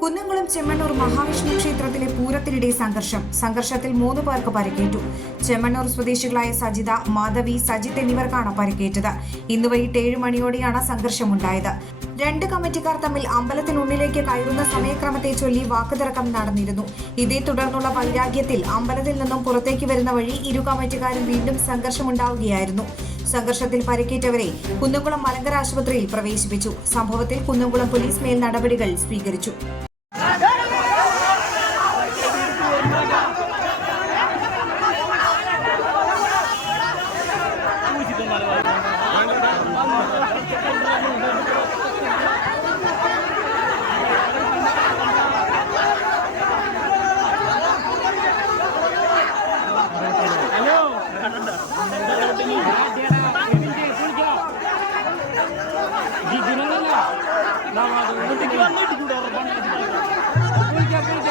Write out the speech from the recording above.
കുന്നംകുളം ചെമ്മണ്ണൂർ മഹാവിഷ്ണു ക്ഷേത്രത്തിലെ പൂരത്തിനിടെ സംഘർഷം. സംഘർഷത്തിൽ മൂന്ന് പേർക്ക് പരിക്കേറ്റു. ചെമ്മണ്ണൂർ സ്വദേശികളായ സജിത മാധവി സജിത്ത് എന്നിവർക്കാണ് പരിക്കേറ്റത്. ഇന്ന് വൈകിട്ട് ഏഴ് മണിയോടെയാണ് സംഘർഷമുണ്ടായത്. രണ്ട് കമ്മിറ്റിക്കാർ തമ്മിൽ അമ്പലത്തിനുള്ളിലേക്ക് കയറുന്ന സമയക്രമത്തെ ചൊല്ലി വാക്കുതർക്കം നടന്നിരുന്നു. ഇതേ തുടർന്നുള്ള വൈരാഗ്യത്തിൽ അമ്പലത്തിൽ നിന്നും പുറത്തേക്ക് വരുന്ന വഴി ഇരു കമ്മിറ്റിക്കാരും വീണ്ടും സംഘർഷമുണ്ടാവുകയായിരുന്നു. സംഘർഷത്തിൽ പരിക്കേറ്റവരെ കുന്നംകുളം മലങ്കര ആശുപത്രിയിൽ പ്രവേശിപ്പിച്ചു. സംഭവത്തിൽ കുന്നംകുളം പോലീസ് മേൽ നടപടികൾ സ്വീകരിച്ചു. না